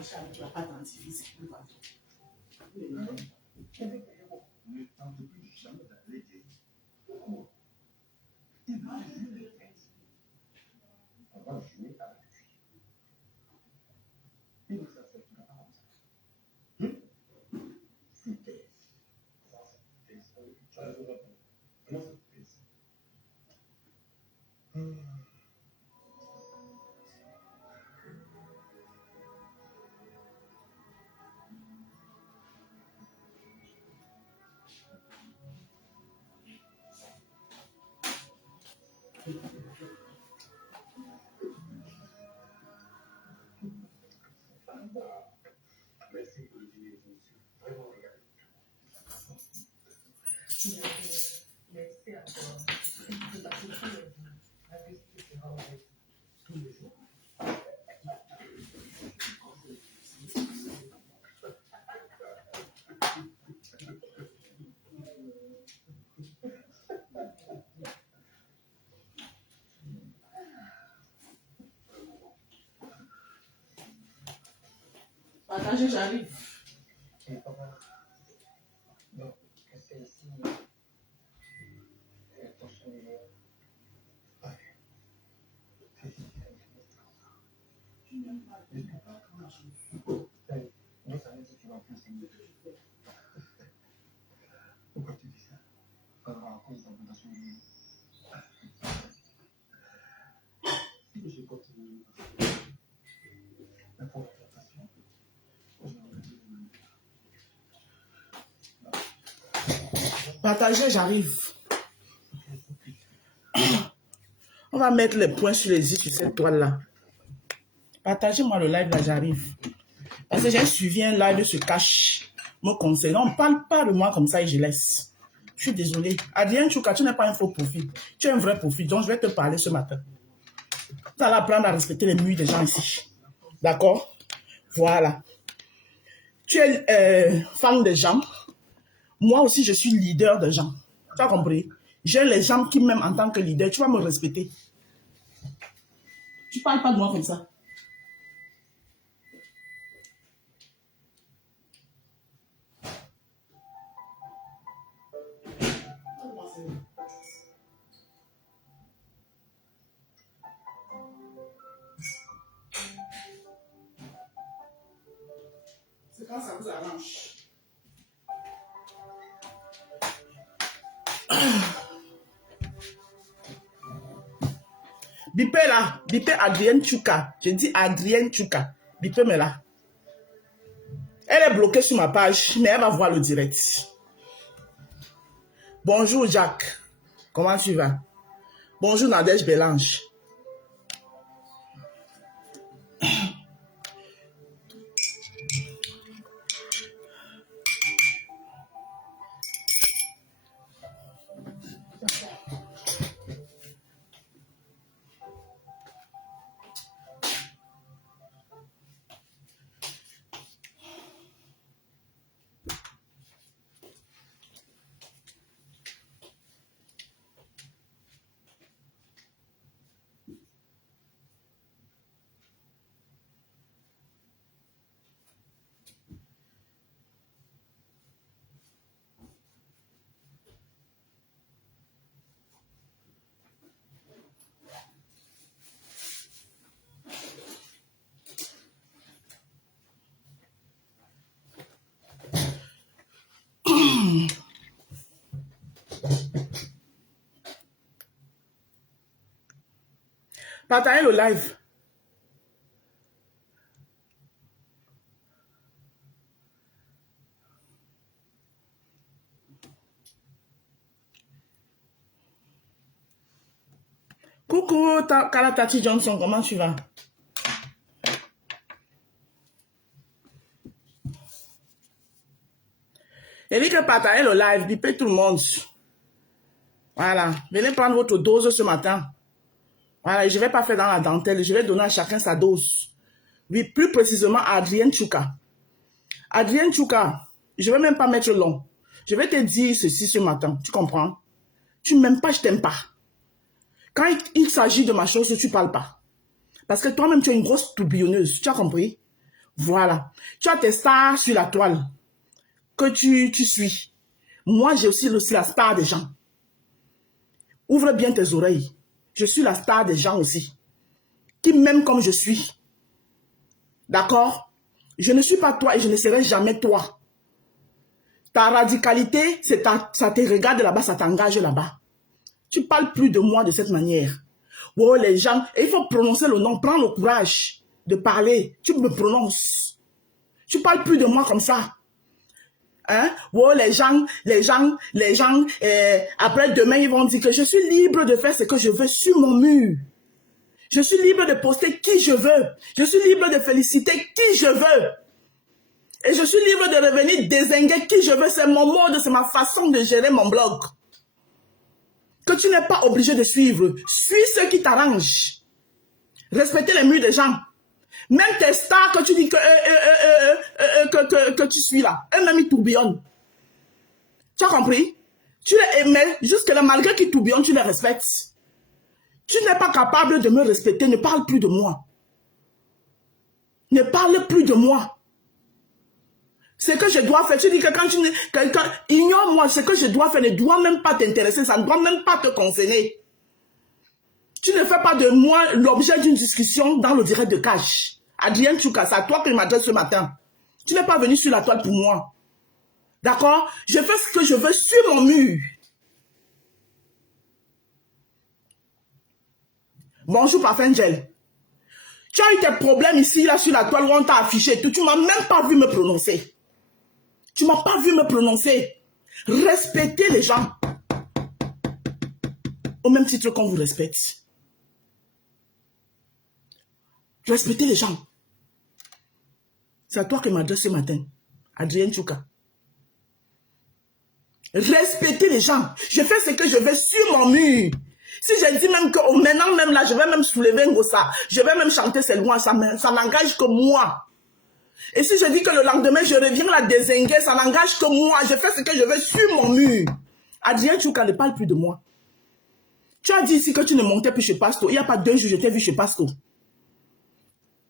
marcher avec la pâte dentifrice, c'est plus partout. Ne tente plus jamais d'aller dire comment. Il va jouer les fesses. On va jouer avec lui. Il nous a fait une avance. Foutaise. Ça, c'est foutaise. Comment ça foutaise? Merci pour le dîner, je me suis vraiment régalé. Merci à toi. C'est parce que tous les jours, la visite sera avec tous les jours. Partagez, j'arrive. Donc, c'est ici. Attention, Tu n'aimes pas, tu n'aimes pas quand je... non, ça veut dire que tu vas plus s'aimer. Pourquoi tu dis ça? À cause de la fondation de l'île. Je continue. La confrontation. Partagez, j'arrive. On va mettre les points sur les i sur cette toile-là. Partagez-moi le live, là, j'arrive. Parce que j'ai suivi un live se cache, me conseille. On ne parle pas de moi comme ça et je laisse. Je suis désolée. Adrien Chouka, tu n'es pas un faux profil. Tu es un vrai profil. Donc, je vais te parler ce matin. Tu vas apprendre à respecter les murs des gens ici. D'accord? Voilà. Tu es fan des gens. Moi aussi, je suis leader de gens. Tu as compris? J'ai les gens qui m'aiment en tant que leader. Tu vas me respecter. Tu ne parles pas de moi comme ça. C'est quand ça vous arrange. Bipé là, bipé Adrienne Chouka. Je dis Adrienne Chouka. Bipé mais là. Elle est bloquée sur ma page, mais elle va voir le direct. Bonjour Jacques. Comment tu vas? Bonjour Nadège Bélange. Partagez le live. Coucou Kalatati Johnson, comment tu vas? Évitez de partager le live, bipez tout le monde. Voilà, venez prendre votre dose ce matin. Voilà, je ne vais pas faire dans la dentelle, je vais donner à chacun sa dose. Oui, plus précisément à Adrienne Chouka. Adrienne Chouka, je ne vais même pas mettre long. Je vais te dire ceci ce matin, tu comprends? Tu ne m'aimes pas, je ne t'aime pas. Quand il s'agit de ma chose, tu ne parles pas. Parce que toi-même, tu es une grosse tourbillonneuse, tu as compris? Voilà. Tu as tes stars sur la toile que tu suis. Moi, j'ai aussi la star des gens. Ouvre bien tes oreilles. Je suis la star des gens aussi. Qui m'aiment comme je suis. D'accord? Je ne suis pas toi et je ne serai jamais toi. Ta radicalité, ça te regarde là-bas, ça t'engage là-bas. Tu parles plus de moi de cette manière. Oh, les gens, et il faut prononcer le nom. Prends le courage de parler. Tu me prononces. Tu parles plus de moi comme ça. Hein? Oh, les gens, après demain, ils vont dire que je suis libre de faire ce que je veux sur mon mur. Je suis libre de poster qui je veux. Je suis libre de féliciter qui je veux. Et je suis libre de revenir dézinguer qui je veux. C'est mon mode, c'est ma façon de gérer mon blog. Que tu n'es pas obligé de suivre. Suis ceux qui t'arrangent. Respectez les murs des gens. Même tes stars que tu dis que tu suis là, eux-mêmes ils tourbillonnent. Tu as compris? Tu les aimais, jusque-là, malgré qu'ils tourbillonnent, tu les respectes. Tu n'es pas capable de me respecter, ne parle plus de moi. Ne parle plus de moi. Ce que je dois faire, tu dis que quand quelqu'un ignore-moi, ce que je dois faire ne doit même pas t'intéresser, ça ne doit même pas te concerner. Tu ne fais pas de moi l'objet d'une discussion dans le direct de Cash. Adrien Tchouka, c'est à toi que je m'adresse ce matin. Tu n'es pas venu sur la toile pour moi. D'accord? Je fais ce que je veux sur mon mur. Bonjour, Parfum Gel. Tu as eu tes problèmes ici, là, sur la toile où on t'a affiché tout. Tu ne m'as même pas vu me prononcer. Tu ne m'as pas vu me prononcer. Respectez les gens. Au même titre qu'on vous respecte. Respectez les gens. C'est à toi que je m'adresse ce matin. Adrien Tchouka. Respectez les gens. Je fais ce que je veux sur mon mur. Si je dis même que maintenant même là, je vais même soulever un gossa, je vais même chanter ces louanges, ça n'engage que moi. Et si je dis que le lendemain, je reviens la dézinguer, ça n'engage que moi. Je fais ce que je veux sur mon mur. Adrien Tchouka ne parle plus de moi. Tu as dit ici que tu ne montais plus chez Pasto. Il n'y a pas 2 jours, je t'ai vu chez Pasto.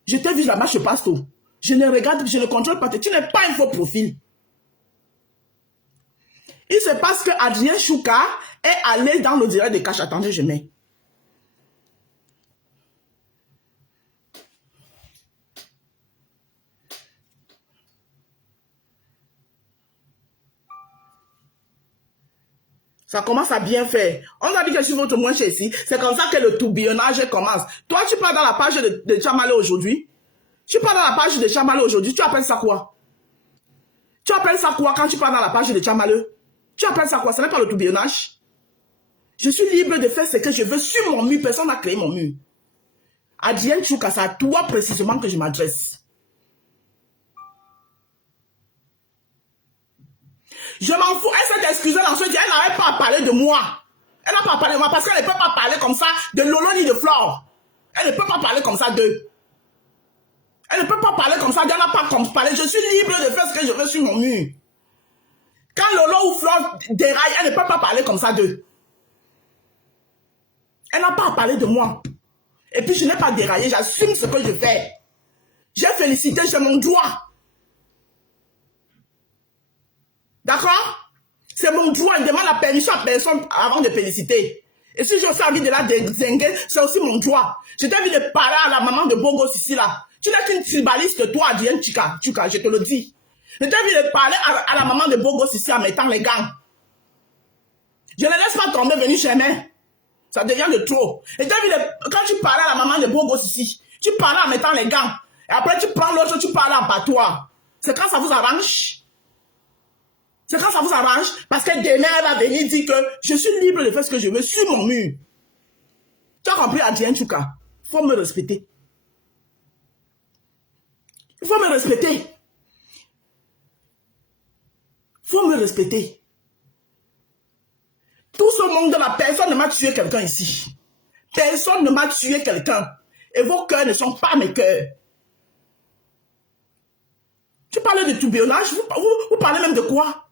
Je t'ai vu là-bas chez Pasto. Je ne regarde, je ne contrôle pas. Tu n'es pas un faux profil. Il se passe que Adrien Tchouka est allé dans le direct de Cash. Attendez, je mets. Ça commence à bien faire. On a dit que sur votre moins ici, c'est comme ça que le tourbillonnage commence. Toi, tu pars dans la page de Chamalé aujourd'hui. Tu pars dans la page de Chamalé aujourd'hui. Tu appelles ça quoi? Tu appelles ça quoi quand tu pars dans la page de Chamalé? Tu appelles ça quoi? Ce n'est pas le tourbillonnage. Je suis libre de faire ce que je veux sur mon mur. Personne n'a créé mon mur. Adrien Tchouka, c'est à toi précisément que je m'adresse. Je m'en fous. Elle s'est excusée dans ce dit. Elle n'avait pas à parler de moi. Elle n'a pas à parler de moi parce qu'elle ne peut pas parler comme ça de Lolo ni de Flore. Elle ne peut pas parler comme ça d'eux. Elle ne peut pas parler comme ça. Elle n'a pas comme parler. Je suis libre de faire ce que je veux sur mon mur. Quand Lolo ou Flore déraille, elle ne peut pas parler comme ça d'eux. Elle n'a pas à parler de moi. Et puis je n'ai pas déraillé. J'assume ce que je fais. J'ai félicité, j'ai mon droit. D'accord? C'est mon droit. Je demande la permission à personne avant de féliciter. Et si j'ai aussi envie de la dézinguer, c'est aussi mon droit. Je t'ai envie de parler à la maman de Bogos ici, là. Tu n'es qu'une tribaliste, toi, Adrien Tchouka, je te le dis. Je t'ai envie de parler à la maman de Bogos ici en mettant les gants. Je ne laisse pas tomber venir chez moi. Ça devient de trop. Et quand tu parles à la maman de Bogos ici, tu parles en mettant les gants. Et après, tu prends l'autre, tu parles en patois. C'est quand ça vous arrange. C'est quand ça vous arrange, parce que demain, elle va venir dire que je suis libre de faire ce que je veux sur mon mur. Tu as compris, Adrien Tchouka? Il faut me respecter. Il faut me respecter. Il faut me respecter. Tout ce monde-là, personne ne m'a tué quelqu'un ici. Personne ne m'a tué quelqu'un. Et vos cœurs ne sont pas mes cœurs. Tu parles de tourbillonnage, vous parlez même de quoi?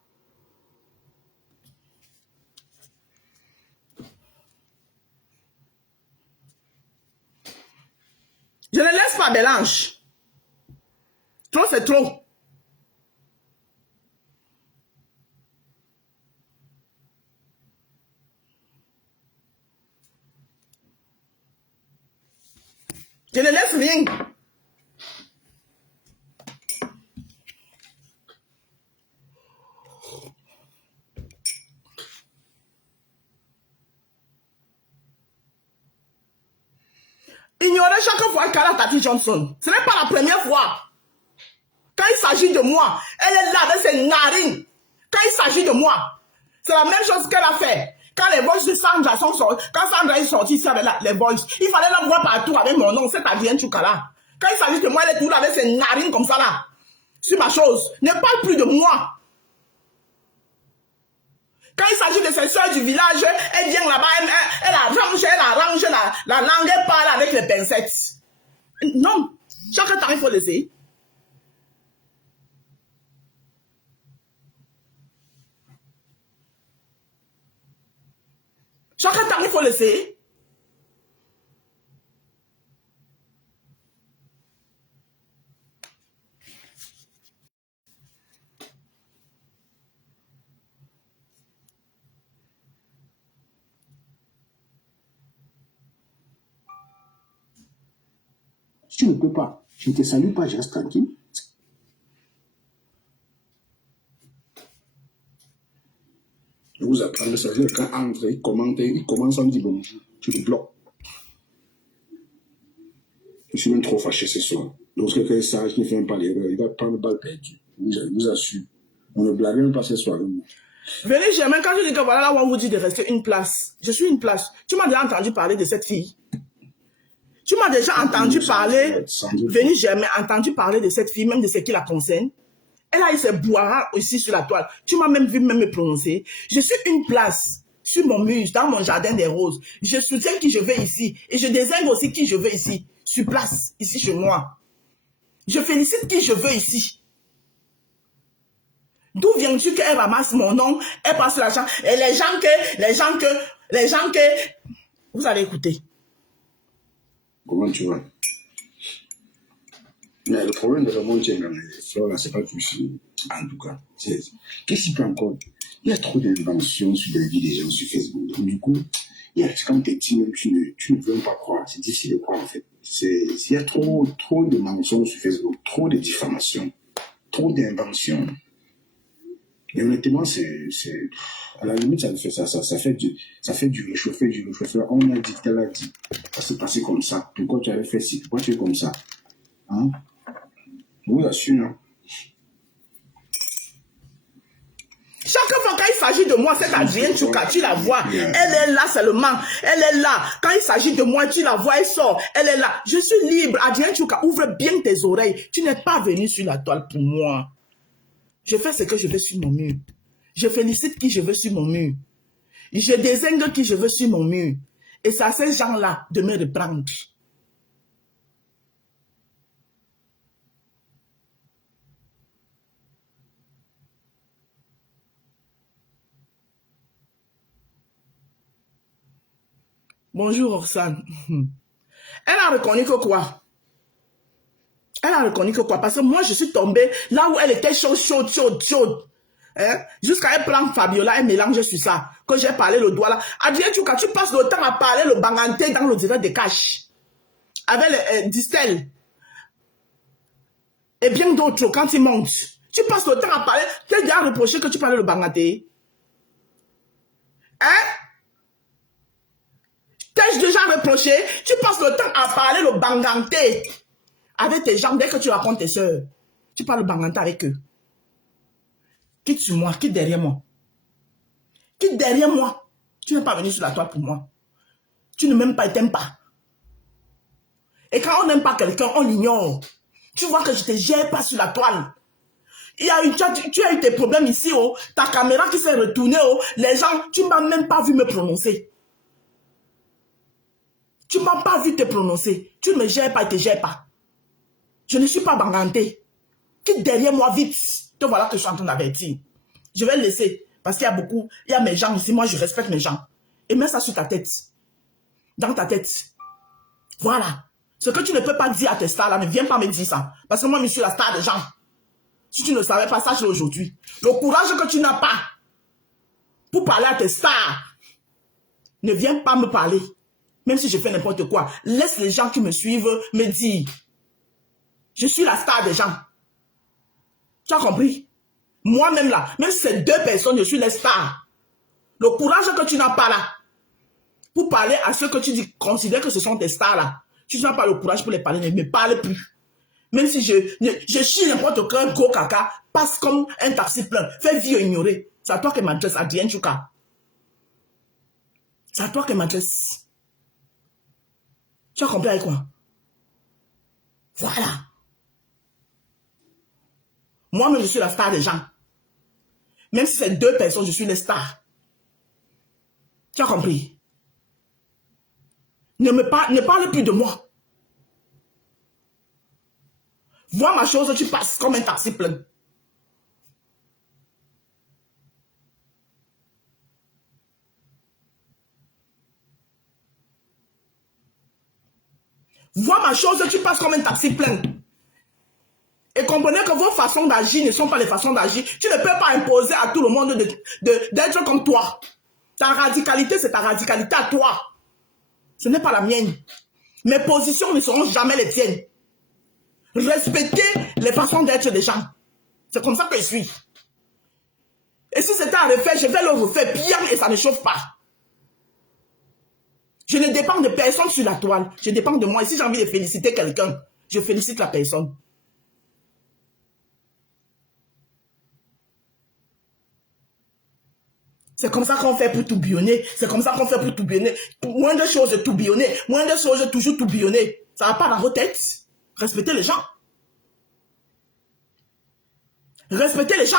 Je ne laisse pas mélange. c'est trop. Je ne laisse rien. Ignorer chaque fois Kara Tati Johnson. Ce n'est pas la première fois. Quand il s'agit de moi, elle est là avec ses narines. Quand il s'agit de moi, c'est la même chose qu'elle a fait. Quand les voices de Sandra sont sorties, quand Sandra est sortie ici avec les voices, il fallait la voir partout avec mon nom, c'est Adrien Choukala. Quand il s'agit de moi, elle est toujours là avec ses narines comme ça là. Sur ma chose. Ne parle plus de moi. Quand il s'agit de ses soeurs du village, elle vient là-bas, elle arrange la langue, elle parle avec les pincettes. Non, chaque temps, il faut laisser. Chaque temps, il faut laisser. Tu ne peux pas. Je ne te salue pas, je reste tranquille. Je vous apprends, ça veut dire quand André il commence à me dire bonjour, tu le bloques. Je suis même trop fâché ce soir. Donc, quelqu'un est sage, qui ne fait même pas l'erreur, il va prendre une balle perdue. Je vous assure. On ne blague même pas ce soir. Venez, Germain, quand je dis que voilà là où on vous dit de rester une place, je suis une place. Tu m'as déjà entendu parler de cette fille. Tu m'as déjà entendu parler, Venez, Germain, entendu parler de cette fille, même de ce qui la concerne. Elle a eu ses boiras aussi sur la toile. Tu m'as même vu me prononcer. Je suis une place sur mon mur, dans mon jardin des roses. Je soutiens qui je veux ici. Et je désigne aussi qui je veux ici. Sur place, ici chez moi. Je félicite qui je veux ici. D'où viens-tu qu'elle ramasse mon nom, elle passe l'argent. Et les gens que... Vous allez écouter. Comment tu vois? Mais le problème de la montée, c'est pas tout ici. En tout cas, qu'est-ce qu'il peut encore? Il y a trop d'inventions sur les vies des gens sur Facebook. Donc, du coup, quand tu es dit, même, tu ne veux pas croire. C'est difficile de croire, en fait. Il y a trop de mensonges sur Facebook, trop de diffamations, trop d'inventions. Et honnêtement, à la limite, ça fait du réchauffer. On a dit, tel a dit, ça s'est passé comme ça. Pourquoi tu avais fait ci? Pourquoi tu es comme ça? Hein? Je vous assure, hein? Chaque fois quand il s'agit de moi, c'est Adrien Chouka, tu la vois. Elle est là seulement. Elle est là. Quand il s'agit de moi, tu la vois, elle sort. Elle est là. Je suis libre. Adrien Chouka, ouvre bien tes oreilles. Tu n'es pas venu sur la toile pour moi. Je fais ce que je veux sur mon mur. Je félicite qui je veux sur mon mur. Je désigne qui je veux sur mon mur. Et c'est à ces gens-là de me reprendre. Bonjour Roxane. Elle a reconnu que quoi? Elle a reconnu que quoi? Parce que moi, je suis tombée là où elle était chaude. Hein? Jusqu'à elle prendre Fabiola, elle mélange sur ça. Que j'ai parlé le doigt là. Adrien Chouka, tu passes le temps à parler le banganté dans le direct de cash. Avec les Distel. Et bien d'autres quand ils montent. Tu passes le temps à parler. Tu as déjà reproché que tu parlais le banganté. Hein? T'ai-je déjà reproché? Tu passes le temps à parler le banganté. Avec tes gens, dès que tu racontes tes soeurs, tu parles banganté avec eux. Quitte sur moi, quitte derrière moi. Quitte derrière moi. Tu n'es pas venu sur la toile pour moi. Tu ne m'aimes pas et t'aimes pas. Et quand on n'aime pas quelqu'un, on l'ignore. Tu vois que je ne te gère pas sur la toile. Tu as eu tes problèmes ici, oh. Ta caméra qui s'est retournée, oh. Les gens, tu ne m'as même pas vu me prononcer. Tu ne m'as pas vu te prononcer. Tu ne me gères pas et te gères pas. Je ne suis pas banganté. Quitte derrière moi vite. Te voilà que je suis en train d'avertir. Je vais le laisser. Parce qu'il y a beaucoup, il y a mes gens ici. Moi, je respecte mes gens. Et mets ça sur ta tête. Dans ta tête. Voilà. Ce que tu ne peux pas dire à tes stars là, ne viens pas me dire ça. Parce que moi, je suis la star des gens. Si tu ne savais pas, sache-le aujourd'hui. Le courage que tu n'as pas pour parler à tes stars, ne viens pas me parler. Même si je fais n'importe quoi, laisse les gens qui me suivent me dire. Je suis la star des gens. Tu as compris? Moi-même là, même si c'est 2 personnes, je suis les stars. Le courage que tu n'as pas là, pour parler à ceux que tu dis, considères que ce sont tes stars là, tu n'as pas le courage pour les parler, ne me parle plus. Même si je chie n'importe quel gros caca, passe comme un taxi plein, fais vieux ignorer. C'est à toi qu'elle m'adresse, Adrien Chouka. C'est à toi qu'elle m'adresse. Tu as compris avec quoi? Voilà. Moi-même, je suis la star des gens. Même si c'est 2 personnes, je suis les stars. Tu as compris? Ne parle plus de moi. Vois ma chose, tu passes comme un taxi plein. Vois ma chose, tu passes comme un taxi plein. Et comprenez que vos façons d'agir ne sont pas les façons d'agir. Tu ne peux pas imposer à tout le monde d'être comme toi. Ta radicalité, c'est ta radicalité à toi. Ce n'est pas la mienne. Mes positions ne seront jamais les tiennes. Respectez les façons d'être des gens. C'est comme ça que je suis. Et si c'était à refaire, je vais le refaire bien et ça ne chauffe pas. Je ne dépends de personne sur la toile. Je dépends de moi. Et si j'ai envie de féliciter quelqu'un, je félicite la personne. C'est comme ça qu'on fait pour tourbillonner. C'est comme ça qu'on fait pour tourbillonner. Moins de choses tourbillonner. Moins de choses toujours tourbillonner. Ça va pas dans vos têtes. Respectez les gens. Respectez les gens.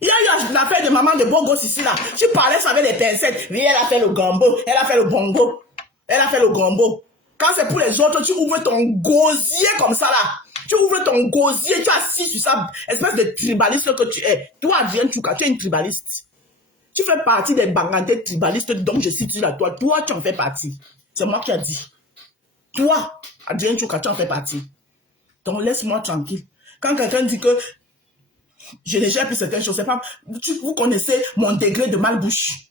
Il y a eu l'affaire de maman de Bogos ici là. Tu parlais ça avec les pincettes. Oui, elle a fait le gombo. Elle a fait le bongo. Elle a fait le gombo. Quand c'est pour les autres, tu ouvres ton gosier comme ça là. Tu ouvres ton gosier, tu es assis sur ça, espèce de tribaliste que tu es. Toi, Adrien Chouka, tu es une tribaliste. Tu fais partie des bangantés tribalistes dont je cite là. Toi, tu en fais partie. C'est moi qui ai dit. Toi, Adrien Chouka, tu en fais partie. Donc, laisse-moi tranquille. Quand quelqu'un dit que je ne gère plus certaines choses, c'est pas... Vous connaissez mon degré de malbouche.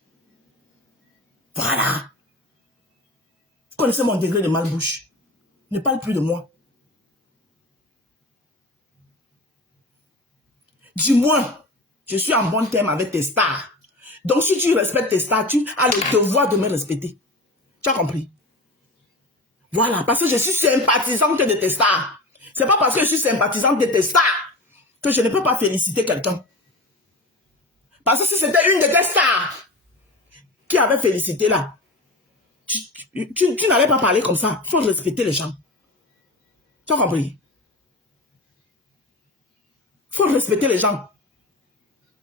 Voilà. Vous connaissez mon degré de malbouche. Ne parle plus de moi. Du moins, je suis en bon terme avec tes stars. Donc, si tu respectes tes stars, tu as le devoir de me respecter. Tu as compris? Voilà, parce que je suis sympathisante de tes stars. C'est pas parce que je suis sympathisante de tes stars que je ne peux pas féliciter quelqu'un. Parce que si c'était une de tes stars qui avait félicité là, tu n'allais pas parler comme ça. Il faut respecter les gens. Tu as compris? Il faut respecter les gens.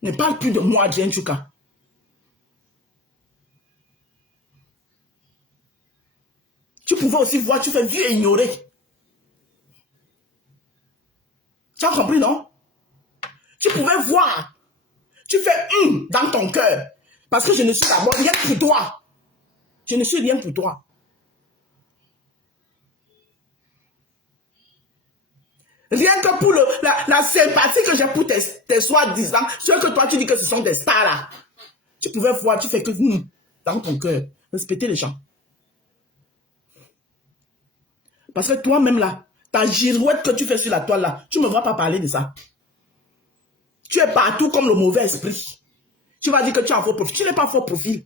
Ne parle plus de moi, Adrien Chouka. Tu pouvais aussi voir, tu fais vieux et ignorer. Tu as compris, non? Tu pouvais voir. Tu fais dans ton cœur. Parce que je ne suis d'abord rien pour toi. Je ne suis rien pour toi. Rien que pour la sympathie que j'ai pour tes soi-disant, ceux que toi tu dis que ce sont des stars là. Tu pouvais voir, tu fais que dans ton cœur. Respecter les gens. Parce que toi-même là, ta girouette que tu fais sur la toile là, tu ne me vois pas parler de ça. Tu es partout comme le mauvais esprit. Tu vas dire que tu es en faux profil. Tu n'es pas faux profil.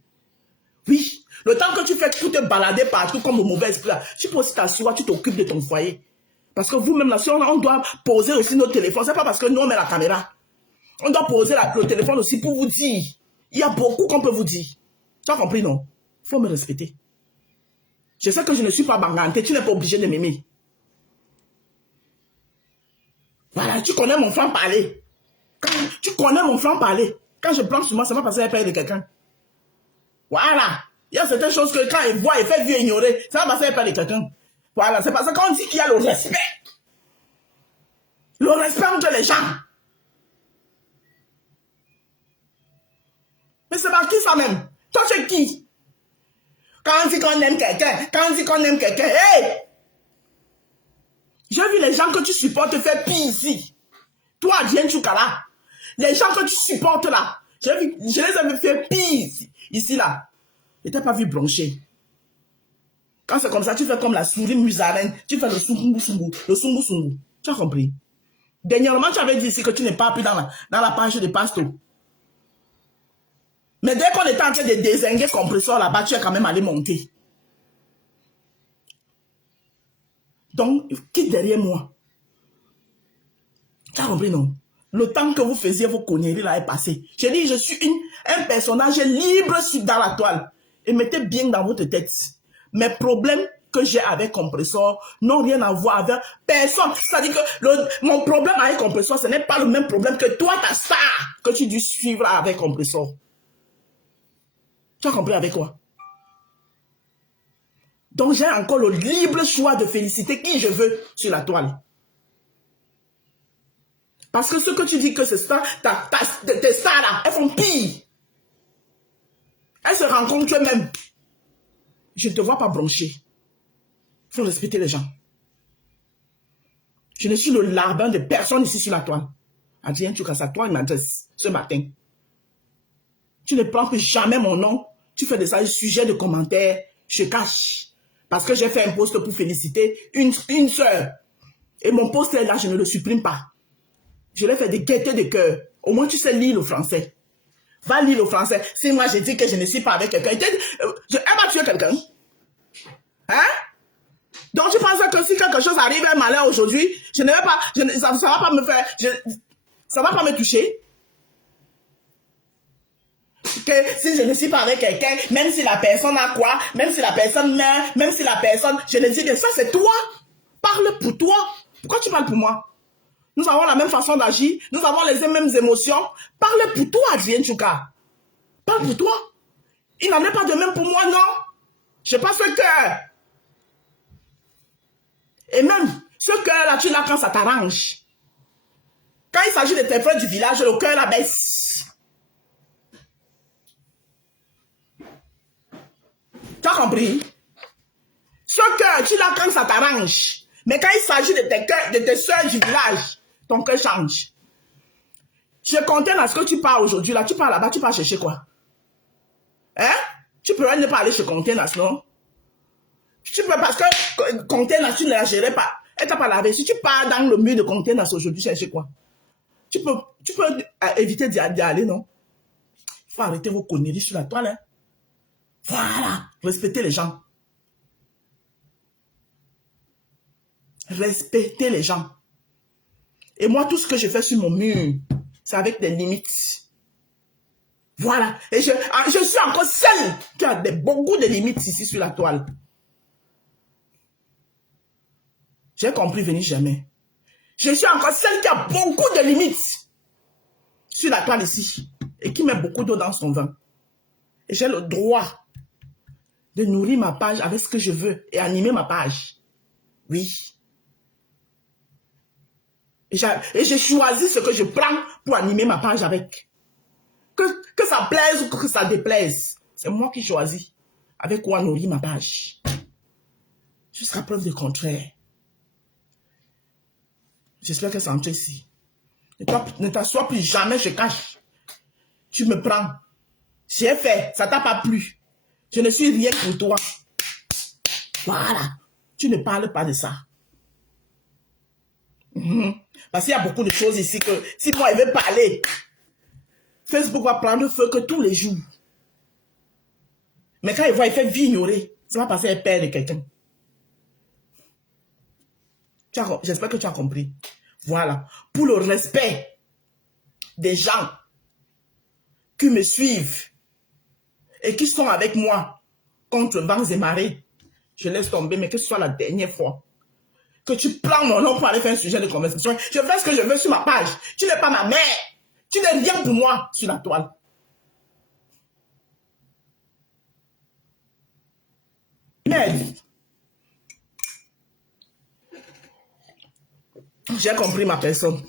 Oui. Le temps que tu fais pour te balader partout comme le mauvais esprit là, tu peux aussi t'asseoir, tu t'occupes de ton foyer. Parce que vous-même là, si on doit poser aussi nos téléphones, c'est pas parce que nous on met la caméra. On doit poser le téléphone aussi pour vous dire. Il y a beaucoup qu'on peut vous dire. Tu as compris, non? Il faut me respecter. Je sais que je ne suis pas banganté, tu n'es pas obligé de m'aimer. Voilà, tu connais mon franc-parler. Tu connais mon franc-parler. Quand je plante sur moi, ça va passer à peur de quelqu'un. Voilà. Il y a certaines choses que quand il voit, il fait vieux ignorer, ça va passer à peur de quelqu'un. Voilà, c'est parce que quand on dit qu'il y a le respect entre les gens. Mais c'est par qui ça même? Toi, c'est qui? Quand on dit qu'on aime quelqu'un, hey! J'ai vu les gens que tu supportes faire pire ici. Toi, Adrien Choukala, les gens que tu supportes là, je les ai vu faire pire ici là. Je t'ai pas vu broncher. Quand c'est comme ça, tu fais comme la souris musarène, tu fais le sungu-sungu, le sungu-sungu. Tu as compris? Dernièrement, tu avais dit ici que tu n'es pas plus dans la page de Pasto. Mais dès qu'on était en train de dézinguer ce compresseur là-bas, tu es quand même allé monter. Donc, quitte derrière moi. Tu as compris, non? Le temps que vous faisiez vos conneries là est passé. J'ai dit, je suis un personnage libre dans la toile. Et mettez bien dans votre tête. Mes problèmes que j'ai avec compresseur n'ont rien à voir avec personne. C'est-à-dire que mon problème avec compresseur, ce n'est pas le même problème que toi, ta star, que tu dois suivre avec compresseur. Tu as compris avec quoi? Donc, j'ai encore le libre choix de féliciter qui je veux sur la toile. Parce que ce que tu dis que c'est ça, tes stars là, elles font pire. Elles se rencontrent eux-mêmes. Je ne te vois pas broncher. Il faut respecter les gens. Je ne suis le larbin de personne ici sur la toile. Adrien, tu casses à toi, il m'adresse ce matin. Tu ne prends plus jamais mon nom. Tu fais des sujets de commentaires. Je cache. Parce que j'ai fait un post pour féliciter une sœur. Et mon post est là, je ne le supprime pas. Je l'ai fait de gaieté de cœur. Au moins, tu sais lire le français. Va lire le français. Si moi, je dis que je ne suis pas avec quelqu'un, elle va tuer quelqu'un. Hein? Donc, tu penses que si quelque chose arrive, un malheur aujourd'hui, je ne vais pas, ça ne va pas me faire, ça ne va pas me toucher. Que si je ne suis pas avec quelqu'un, même si la personne a quoi, même si la personne meurt, même si la personne, je le dis que ça c'est toi. Parle pour toi. Pourquoi tu parles pour moi? Nous avons la même façon d'agir, nous avons les mêmes émotions. Parle pour toi, Adrien Chouka. Parle pour toi. Il n'en est pas de même pour moi, non? Je n'ai pas ce cœur. Et même, ce cœur-là, tu l'as quand ça t'arrange. Quand il s'agit de tes frères du village, le cœur la baisse. Tu as compris? Ce cœur, tu l'as quand ça t'arrange. Mais quand il s'agit de tes soeurs du village, ton cœur change. Je comptais à ce que tu pars aujourd'hui, là, tu pars là-bas, tu pars chercher quoi? Hein? Tu peux ne pas aller chez Containers, non? Tu peux, parce que Containers, tu ne la gérais pas. Elle t'a pas lavé. Si tu pars dans le mur de Containers aujourd'hui, chercher quoi? Tu peux éviter d'y aller, non? Il faut arrêter vos conneries sur la toile, hein? Voilà. Respectez les gens. Respectez les gens. Et moi, tout ce que je fais sur mon mur, c'est avec des limites. Voilà. Et je suis encore celle qui a beaucoup de limites ici sur la toile. J'ai compris, venez jamais. Je suis encore celle qui a beaucoup de limites sur la toile ici. Et qui met beaucoup d'eau dans son vin. Et j'ai le droit de nourrir ma page avec ce que je veux et animer ma page. Oui. Et j'ai choisi ce que je prends pour animer ma page avec. Que ça plaise ou que ça déplaise. C'est moi qui choisis avec quoi nourrir ma page. Jusqu'à preuve du contraire. J'espère que ça entre ici. Ne t'assois plus jamais, je cache. Tu me prends. J'ai fait, ça t'a pas plu. Je ne suis rien pour toi. Voilà. Tu ne parles pas de ça. Parce qu'il y a beaucoup de choses ici que si moi je veux parler, Facebook va prendre feu que tous les jours. Mais quand il voit, il fait vignorer. Ça va passer à père de quelqu'un. J'espère que tu as compris. Voilà. Pour le respect des gens qui me suivent et qui sont avec moi contre vents et marées, je laisse tomber, mais que ce soit la dernière fois que tu prends mon nom pour aller faire un sujet de conversation. Je fais ce que je veux sur ma page. Tu n'es pas ma mère. Tu n'es rien pour moi sur la toile. Merde. J'ai compris ma personne.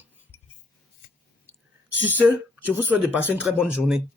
Sur ce, je vous souhaite de passer une très bonne journée.